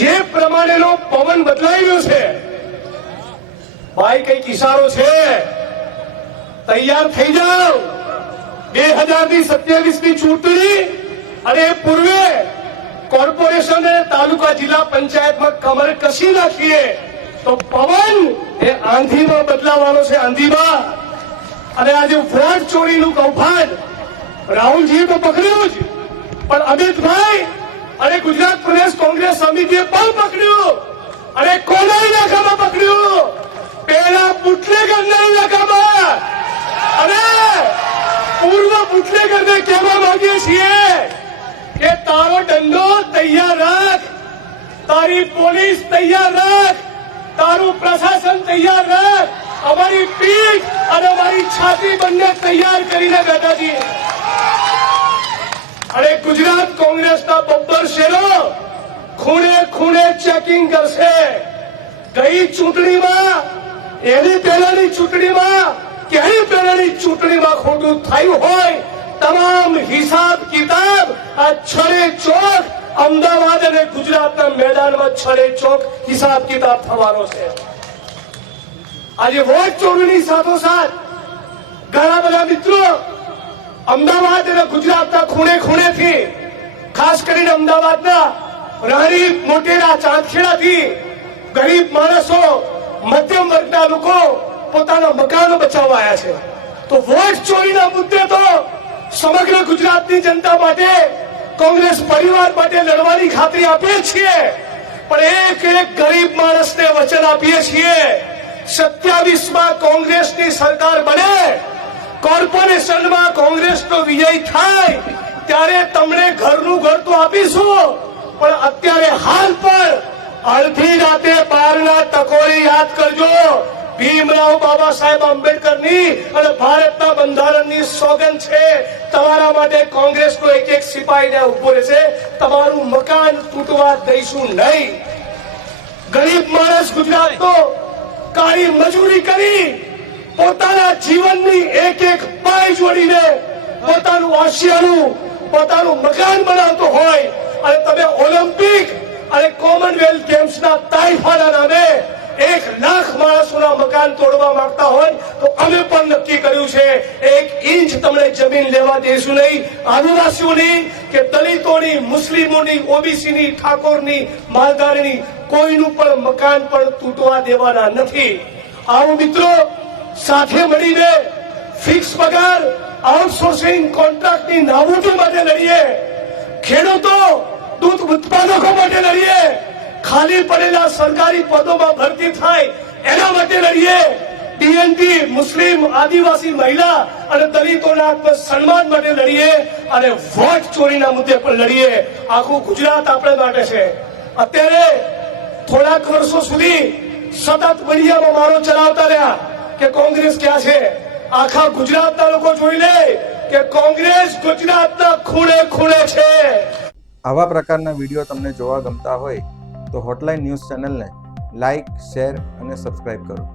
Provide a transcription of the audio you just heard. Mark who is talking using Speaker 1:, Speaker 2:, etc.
Speaker 1: જે પ્રમાણેનો પવન બદલાઈ રહ્યો છે, ભાઈ કંઈક ઇશારો છે. તૈયાર થઈ જાઓ. બે હજારની સત્યાવીસની ચૂંટણી અને પૂર્વે કોર્પોરેશન તાલુકા જિલ્લા પંચાયતમાં કમર કસી નાખીએ તો પવન એ આંધીમાં બદલાવાનો છે, આંધીમાં. અને આજે વોટ ચોરીનું કૌભાંડ રાહુલજીએ તો પકડ્યું જ. પણ અમિતભાઈ અને ગુજરાત પ્રદેશ કોંગ્રેસ સમિતિએ પણ પકડ્યું. અને કોના ઇલાકામાં પકડ્યું. પેલા બુટલેગરના ઇલાકામાં અને પૂર્વ બુટલેગરને કહેવા માંગીએ છીએ કે તારો દંડો તૈયાર રાખ. તારી પોલીસ તૈયાર રાખ. તારું પ્રશાસન તૈયાર રાખ. અમારી પીઠ અને અમારી છાતી બંને તૈયાર કરીને બેઠા છીએ. અને ગુજરાત કોંગ્રેસના બબ્બર શેરો ખૂણે ખૂણે ચેકિંગ કરશે. કઈ ચૂંટણીમાં, એની પહેલાની ચૂંટણીમાં કે પહેલાની ચૂંટણીમાં ખોટું થયું હોય, તમામ હિસાબ કિતાબ આ છડે ચોક, અમદાવાદ અને ગુજરાતના મેદાનમાં છડે ચોક હિસાબ કિતાબ થવાનો છે. આજે વોટ ચોરીની સાથોસાથ ઘણા બધા મિત્રો અમદાવાદ અને ગુજરાતના ખૂણે ખૂણેથી ખાસ કરીને અમદાવાદના રાણી મોટેરા ચાંદખેડાથી, ગરીબ માણસો, મધ્યમ વર્ગના લોકો પોતાના મકાનો બચાવવા આવ્યા છે. તો વોટ ચોરીના મુદ્દે તો સમગ્ર ગુજરાતની જનતા માટે, કોંગ્રેસ પરિવાર માટે લડવાની ખાતરી આપીએ છીએ. પણ એક એક ગરીબ માણસને વચન આપીએ છીએ, સત્યાવીસમાં કોંગ્રેસની સરકાર બને કોર્પોરેશનમાં કોંગ્રેસનો વિજય થાય, ત્યારે તમને ઘરનું ઘર તો આપીશું, પણ અત્યારે હાલ પર અડધી રાતે બારના ટકોરી યાદ કરજો. ભીમરાવ બાબા સાહેબ આંબેડકરની અને ભારતના બંધારણની સોગન છે. તમારા માટે કોંગ્રેસનો એક એક સિપાહીને ઊભો રહેશે. તમારું મકાન તૂટવા દઈશું નહીં. ગરીબ માણસ ગુજરાતનો કાળી મજૂરી કરી પોતાના જીવનની પાય જોડીને પોતાનું આશિયાનું પોતાનું મકાન બનાવતો હોય અને તમે ઓલિમ્પિક અને કોમનવેલ્થ ગેમ્સના તાઇફાના નામે એક લાખ માણસોના મકાન તોડવા માંગતા હોય તો અમે પણ નક્કી કર્યું છે, એક ઇંચ તમને જમીન લેવા દઈશું નહીં. આદિવાસીઓની કે દલિતોની, મુસ્લિમોની, ઓબીસીની, ઠાકોરની, માલધારીની કોઈનું પણ મકાન પણ તૂટવા દેવાના નથી. આવો મિત્રો, સાથે મળીને ફિક્સ પગાર આઉટસોર્સિંગ કોન્ટ્રાક્ટની નાબૂદી માટે લડીએ. ખેડૂતો, દૂધ ઉત્પાદકો માટે લડીએ. ખાલી પડેલા સરકારી પદોમાં ભરતી થાય એના માટે લડીએ. ડીએનટી મુસ્લિમ, આદિવાસી મહિલા અને દલિતોના સન્માન માટે લડીએ અને વોટ ચોરીના મુદ્દે પણ લડીએ. આખું ગુજરાત આપણે માટે છે. અત્યારે થોડાક વર્ષો સુધી સતત મીડિયામાં મારો ચલાવતા રહ્યા કે કોંગ્રેસ ક્યાં છે? આખા ગુજરાતના લોકો જોઈ લે કે કોંગ્રેસ ગુજરાતના ખૂણે ખૂણે છે.
Speaker 2: આવા પ્રકારના વીડિયો તમને જોવા ગમતા હોય તો હોટલાઇન ન્યૂઝ ચેનલને લાઇક શેર અને સબસ્ક્રાઇબ કરો.